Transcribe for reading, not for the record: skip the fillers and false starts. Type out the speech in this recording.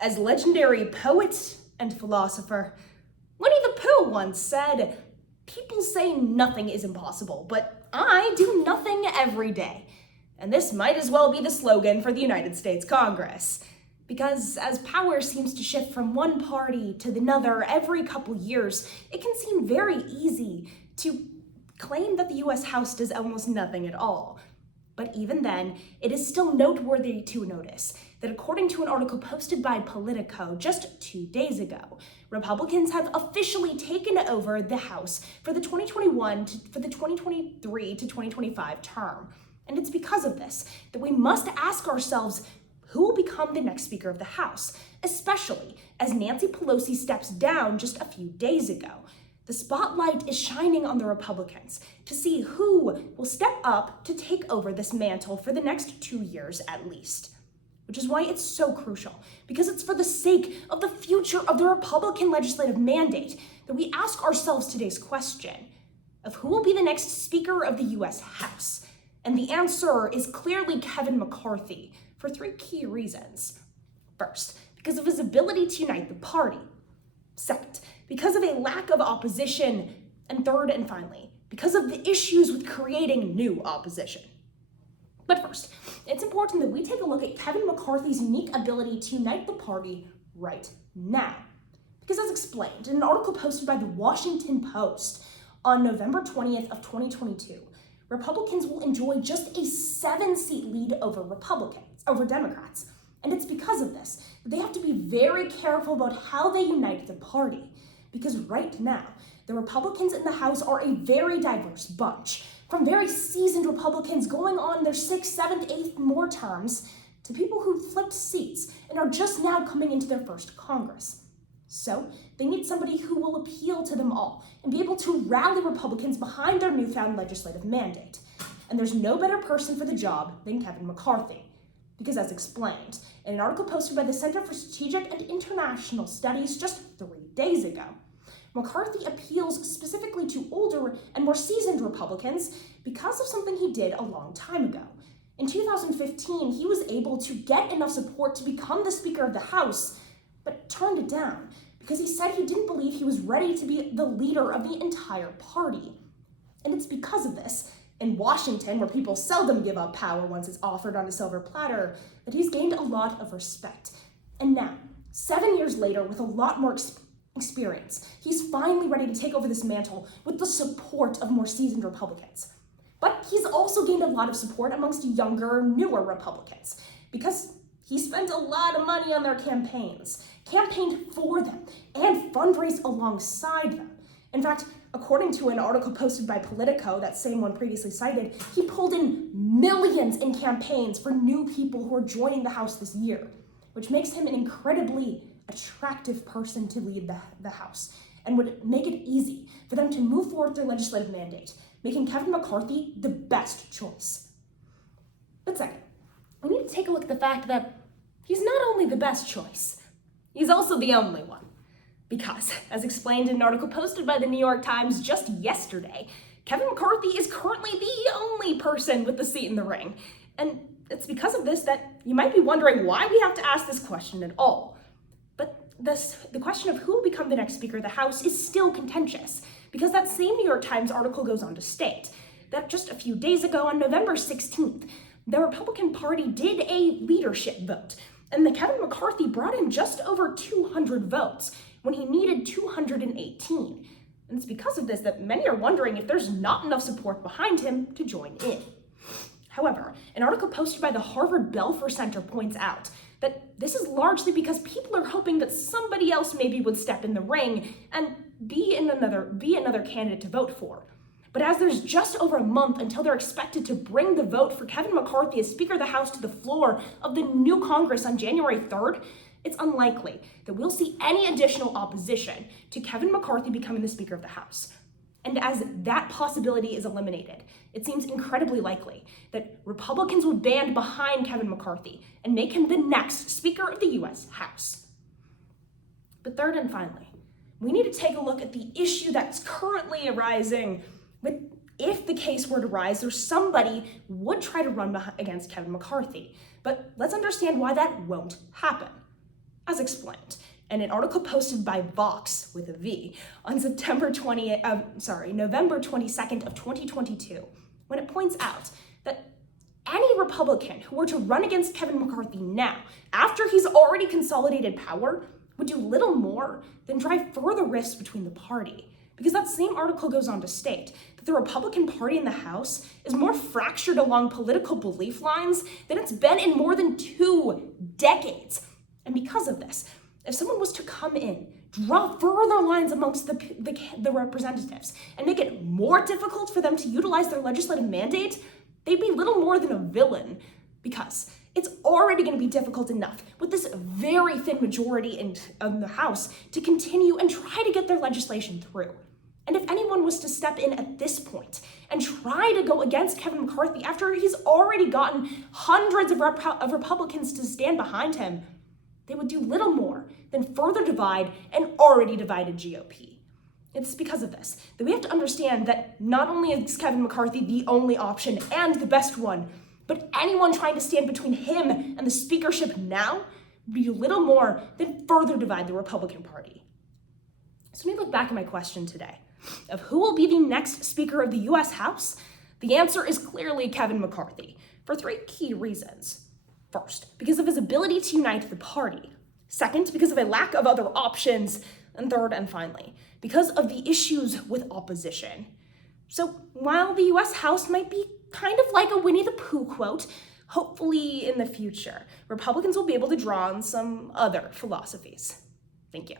As legendary poet and philosopher, Winnie the Pooh once said, "People say nothing is impossible, but I do nothing every day." And this might as well be the slogan for the United States Congress. Because as power seems to shift from one party to another every couple years, it can seem very easy to claim that the US House does almost nothing at all. But even then, it is still noteworthy to notice that according to an article posted by Politico just 2 days ago, Republicans have officially taken over the House for the 2023 to 2025 term. And it's because of this that we must ask ourselves who will become the next Speaker of the House, especially as Nancy Pelosi steps down just a few days ago. The spotlight is shining on the Republicans to see who will step up to take over this mantle for the next 2 years at least. Which is why it's so crucial, because it's for the sake of the future of the Republican legislative mandate that we ask ourselves today's question of who will be the next Speaker of the US House. And the answer is clearly Kevin McCarthy for 3 key reasons. First, because of his ability to unite the party. Second, because of a lack of opposition. And third and finally, because of the issues with creating new opposition. But first, it's important that we take a look at Kevin McCarthy's unique ability to unite the party right now. Because as explained in an article posted by the Washington Post on November 20th of 2022, Republicans will enjoy just a 7-seat lead over Democrats. And it's because of this that they have to be very careful about how they unite the party. Because right now, the Republicans in the House are a very diverse bunch, from very seasoned Republicans going on their 6th, 7th, 8th more terms to people who flipped seats and are just now coming into their first Congress. So they need somebody who will appeal to them all and be able to rally Republicans behind their newfound legislative mandate. And there's no better person for the job than Kevin McCarthy. Because as explained in an article posted by the Center for Strategic and International Studies just 3 days ago, McCarthy appeals specifically to older and more seasoned Republicans because of something he did a long time ago. In 2015, he was able to get enough support to become the Speaker of the House, but turned it down because he said he didn't believe he was ready to be the leader of the entire party. And it's because of this, in Washington, where people seldom give up power once it's offered on a silver platter, that he's gained a lot of respect. And now, 7 years later, with a lot more experience, he's finally ready to take over this mantle with the support of more seasoned Republicans. But he's also gained a lot of support amongst younger, newer Republicans because he spent a lot of money on their campaigns, campaigned for them, and fundraised alongside them. In fact, according to an article posted by Politico, that same one previously cited, he pulled in millions in campaigns for new people who are joining the House this year, which makes him an incredibly attractive person to lead the House and would make it easy for them to move forward their legislative mandate, making Kevin McCarthy the best choice. But second, we need to take a look at the fact that he's not only the best choice, he's also the only one. Because, as explained in an article posted by the New York Times just yesterday, Kevin McCarthy is currently the only person with the seat in the ring. And it's because of this that you might be wondering why we have to ask this question at all. But the question of who will become the next Speaker of the House is still contentious, because that same New York Times article goes on to state that just a few days ago on November 16th, the Republican Party did a leadership vote, and Kevin McCarthy brought in just over 200 votes when he needed 218. And it's because of this that many are wondering if there's not enough support behind him to join in. However, an article posted by the Harvard Belfer Center points out that this is largely because people are hoping that somebody else maybe would step in the ring and be another candidate to vote for. But as there's just over a month until they're expected to bring the vote for Kevin McCarthy as Speaker of the House to the floor of the new Congress on January 3rd, it's unlikely that we'll see any additional opposition to Kevin McCarthy becoming the Speaker of the House. And as that possibility is eliminated, it seems incredibly likely that Republicans will band behind Kevin McCarthy and make him the next Speaker of the US House. But third and finally, we need to take a look at the issue that's currently arising with if the case were to rise or somebody would try to run against Kevin McCarthy. But let's understand why that won't happen. as explained in an article posted by Vox with a V on November 22nd of 2022, when it points out that any Republican who were to run against Kevin McCarthy now, after he's already consolidated power, would do little more than drive further rifts between the party. Because that same article goes on to state that the Republican Party in the House is more fractured along political belief lines than it's been in more than 2 decades. And because of this, if someone was to come in, draw further lines amongst the representatives, and make it more difficult for them to utilize their legislative mandate, they'd be little more than a villain, because it's already going to be difficult enough with this very thin majority in the House to continue and try to get their legislation through. And if anyone was to step in at this point and try to go against Kevin McCarthy after he's already gotten hundreds of Republicans to stand behind him, they would do little more than further divide an already divided GOP. It's because of this that we have to understand that not only is Kevin McCarthy the only option and the best one, but anyone trying to stand between him and the speakership now would do little more than further divide the Republican Party. So when we look back at my question today of who will be the next Speaker of the U.S. House, the answer is clearly Kevin McCarthy for 3 key reasons. First, because of his ability to unite the party. Second, because of a lack of other options. And third, and finally, because of the issues with opposition. So while the U.S. House might be kind of like a Winnie the Pooh quote, hopefully in the future, Republicans will be able to draw on some other philosophies. Thank you.